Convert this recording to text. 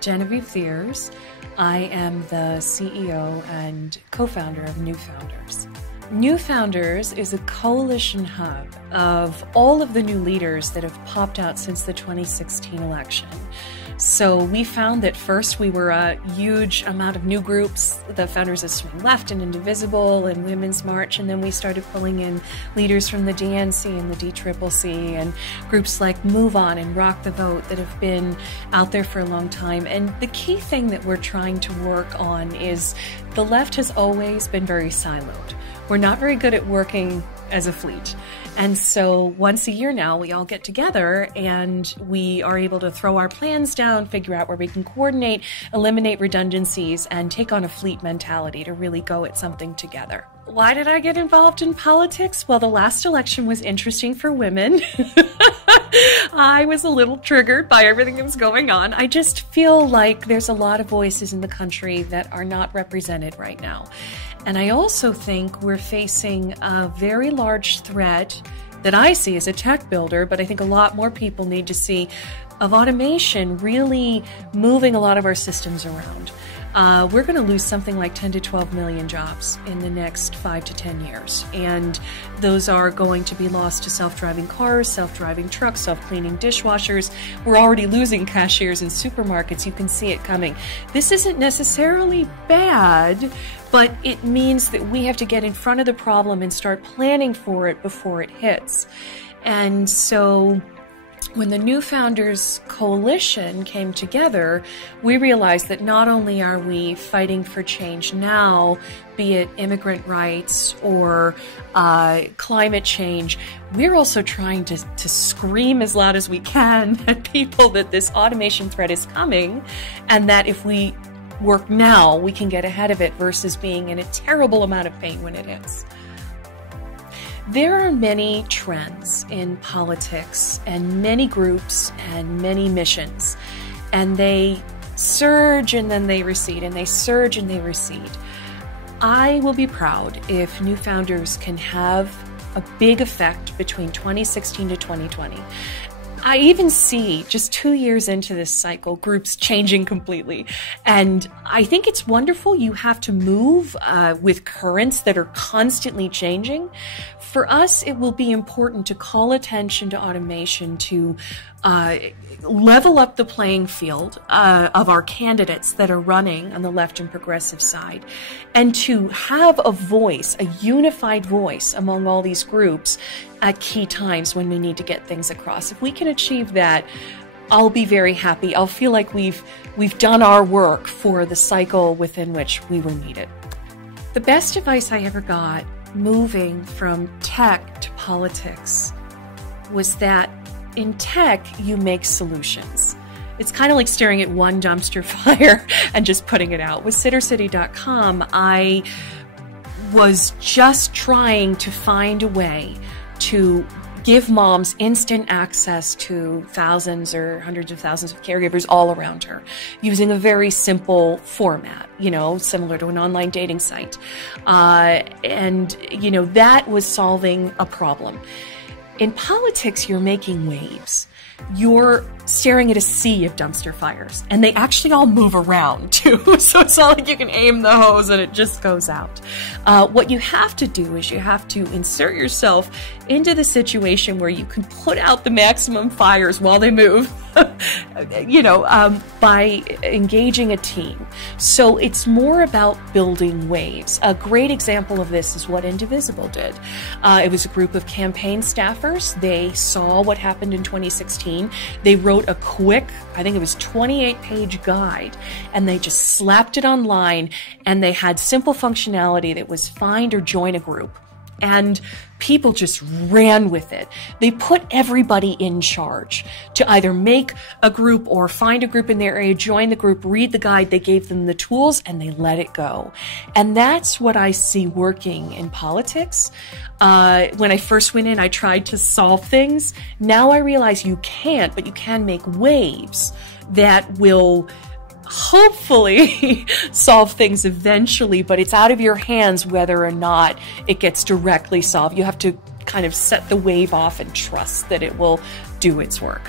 Genevieve Thiers. I am the CEO and co-founder of New Founders. New Founders is a coalition hub of all of the new leaders that have popped out since the 2016 election. So we found that first we were a huge amount of new groups, the founders of Swing Left and Indivisible and Women's March, and then we started pulling in leaders from the DNC and the DCCC and groups like Move On and Rock the Vote that have been out there for a long time. And the key thing that we're trying to work on is the left has always been very siloed. We're not very good at working as a fleet. And so once a year now, we all get together and we are able to throw our plans down, figure out where we can coordinate, eliminate redundancies, and take on a fleet mentality to really go at something together. Why did I get involved in politics? Well, the last election was interesting for women. I was a little triggered by everything that was going on. I just feel like there's a lot of voices in the country that are not represented right now. And I also think we're facing a very large threat that I see as a tech builder, but I think a lot more people need to see, of automation really moving a lot of our systems around. We're going to lose something like 10 to 12 million jobs in the next 5 to 10 years. And those are going to be lost to self-driving cars, self-driving trucks, self-cleaning dishwashers. We're already losing cashiers in supermarkets. You can see it coming. This isn't necessarily bad, but it means that we have to get in front of the problem and start planning for it before it hits. And so when the New Founders Coalition came together, we realized that not only are we fighting for change now, be it immigrant rights or climate change, we're also trying to scream as loud as we can at people that this automation threat is coming, and that if we work now, we can get ahead of it versus being in a terrible amount of pain when it hits. There are many trends in politics and many groups and many missions, and they surge and then they recede, and they surge and they recede. I will be proud if New Founders can have a big effect between 2016 to 2020. I even see, just 2 years into this cycle, groups changing completely. And I think it's wonderful. You have to move with currents that are constantly changing. For us, it will be important to call attention to automation, to level up the playing field of our candidates that are running on the left and progressive side, and to have a voice, a unified voice among all these groups at key times when we need to get things across. If we can achieve that, I'll be very happy. I'll feel like we've done our work for the cycle within which we were needed. The best advice I ever got moving from tech to politics was that in tech, you make solutions. It's kind of like staring at one dumpster fire and just putting it out. With Sittercity.com, I was just trying to find a way to give moms instant access to thousands or hundreds of thousands of caregivers all around her using a very simple format, similar to an online dating site. That was solving a problem. In politics, you're making waves. You're staring at a sea of dumpster fires, and they actually all move around too. So it's not like you can aim the hose and it just goes out. What you have to do is you have to insert yourself into the situation where you can put out the maximum fires while they move, by engaging a team. So it's more about building waves. A great example of this is what Indivisible did. It was a group of campaign staffers. They saw what happened in 2016. They wrote a quick, I think it was 28-page guide, and they just slapped it online, and they had simple functionality that was find or join a group. And people just ran with it. They put everybody in charge to either make a group or find a group in their area, join the group, read the guide. They gave them the tools and they let it go. And that's what I see working in politics. When I first went in, I tried to solve things. Now I realize you can't, but you can make waves that will hopefully solve things eventually, but it's out of your hands whether or not it gets directly solved. You have to kind of set the wave off and trust that it will do its work.